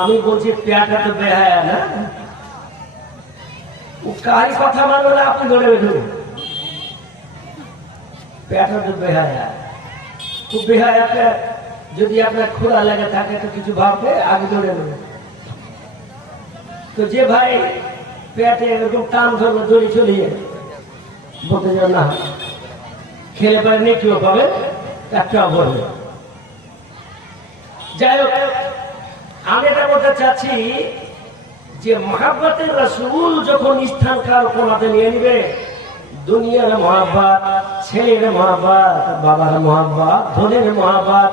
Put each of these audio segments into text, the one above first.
আমি বলছি পেয়াটা তো বেহায়া না, ও কারি কথা মানবে না, আপনি ধরে বেঠুন পেয়াটা তো বেহায়া। খুব বেহায়াটা যদি আপনার ক্ষুধা লেগে থাকে তো কিছু ভাববে, আগে ধরে নেবে। তো যে ভাই পেটে এরকম টান ধরবে দড়ি চলিয়ে বলতে যাও না, খেলে পারে নেকিও পাবে, একটাও বলবে। যাই হোক, আমি এটা বলতে চাচ্ছি যে মহাব্বতের রাসূল যখন স্থান কার কোনাতে নিয়ে নিবে, দুনিয়ার মহাব্বত, ছেলের মহাব্বত, বাবার মহাব্বত, ধনের মহাব্বত,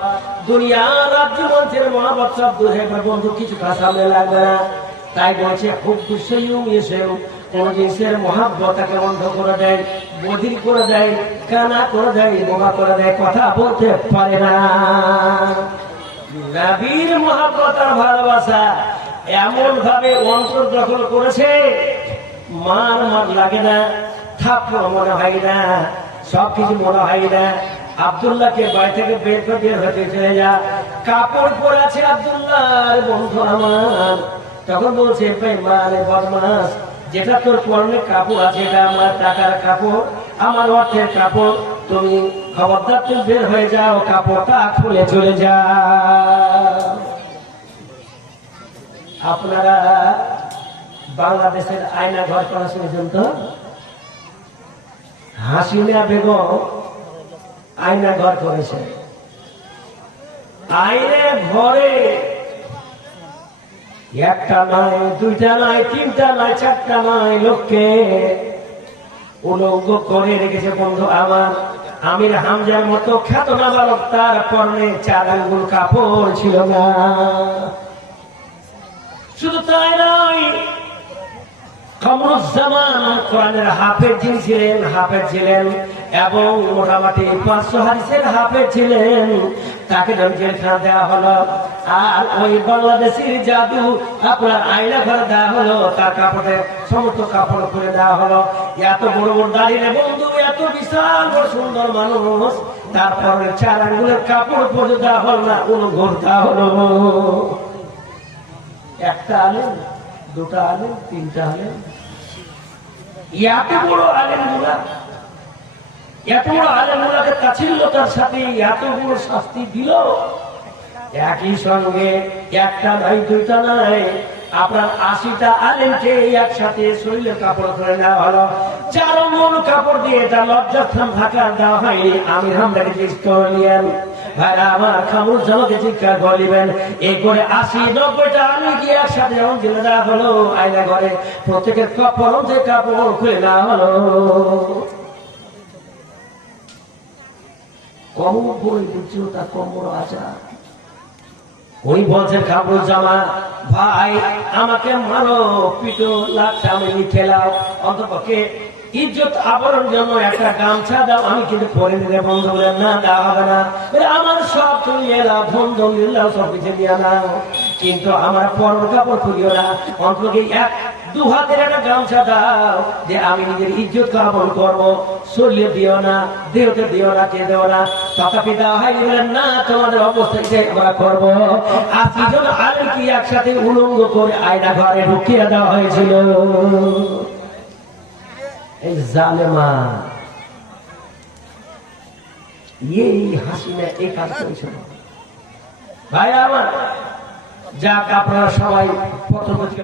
দুনিয়ার রাজ্য মঞ্চের মহাব্বত সব দূর হয়ে যাবে বন্ধু, কিছু সামনে লাগবে না। তাই বলছে খুব খুশিও এসেও কোন জিনিসের মহাব্বতকে বন্ধ করে দেয়, বধির করে দেয়, কানা করে দেয়, বোমা করে দেয়, কথা বলতে পারে না। নবীর মহাব্বত আর ভালোবাসা এমন ভাবে অন্তর দখল করেছে, মার লাগে না, থাপ্পড় মনে হয় না, সবকিছু মনে হয় না। আব্দুল্লাহকে বাড়ি থেকে বের হতে চলে যা, কাপড় পরে আছে আব্দুল্লাহর বন্ধু আমার, তখন বলছে বদমাস, যেটা তোর পরনে কাপড় আছে এটা আমার টাকার কাপড়, আমার অর্থের কাপড়, তুমি খবরদার তুমি বের হয়ে যাও, কাপড়টা খুলে চলে যা। আপনারা বাংলাদেশের আয়না ঘর করা শুনেছেন তো? হাসিনা বেগম আয়না ঘর করেছে। আয়না ঘরে একটা নয়, দুইটা নয়, তিনটা নয়, চারটা নয়, লোককে উলঙ্গ করে রেখেছে বন্ধু আমার। আমির হামজার মতো খ্যাত নাবালক, তার পরনে 4 আঙ্গুল কাপড় ছিল না। শুধু তাই নয়, কমরুজ্জামান কোরআনের হাফেজ ছিলেন এবং মোটামুটি 500 হাদিসের হাফেজ ছিলেন, তাকে জেলখানা দেওয়া হলো। আর ওই বাংলাদেশের জাদু আপনার আয়না ঘরে দেওয়া হলো, তার কাপড়ে সমস্ত কাপড় খুলে দেওয়া হলো। এত বড় বড় দাঁড়িয়ে বন্ধু, এত বিশাল বড় সুন্দর মানুষ, তারপরে 4 আঙ্গুলের কাপড় পরে দেওয়া হলো না, ঘর দেওয়া হলো। একটা আলেম, 2টা আলেম, 3টা আলেম, এত বড় আলেমগুলা, এত বড় আলেমগুলাকে তাচ্ছিল্যতার সাথে এত বড় শাস্তি দিল। একই সঙ্গে একটা নয়, 2টা নয়, আপনার 80টা আলেমকে একসাথে শরীরের কাপড় করে নেওয়া হলো। 4 মন কাপড় দিয়ে এটা লজ্জাস্থান ঢাকা দেওয়া হয়নি। আমির হামজাকে জিজ্ঞেস করে নিয়েন, ভাইরা আমার কামরুজ্জামানকে জিজ্ঞাসা করলেন, এই করে 80-90টা আলেম গিয়ে একসাথে যখন জেলে দেওয়া হলো আয়না ঘরে, প্রত্যেকের কাপড় খুলে নেওয়া হলো। কম বই বুঝছো, তার কম বড় আচার। উনি বলছেন কামরুজ্জামান ভাই, আমাকে মারো, পিটো, লাগছে, আমি লিখে লাও, অন্তপক্ষে ইজ্জত আবরণ জন্য একটা গামছা দাও, আমি কিন্তু পরে নিলে। বন্ধ বলেন না, দেওয়া হবে না, আমার সব তুমি এলাও, বন্ধু নিলাও, সব কিছু দিয়ে নাও, কিন্তু আমার পরন কাপড় খুলিও না, অন্তকে 1-2 হাতের একটা গামছা দাও, যে আমি নিজের ইজ্জত কাবল করবো, শরীরে দিও না, দেহতে দিও না, কে দেও না। তথাপি দেওয়া হয়, বলেন না, তোমাদের অবস্থাকে আমরা করবো। 80 জন আলেমকে একসাথে উলঙ্গ করে আয়না ঘরে ঢুকিয়ে দেওয়া হয়েছিল। এই জালেমা, এই হাসিনা এই কাজ করেছিল। ভাই আমার, যাক আপনারা সবাই প্রথম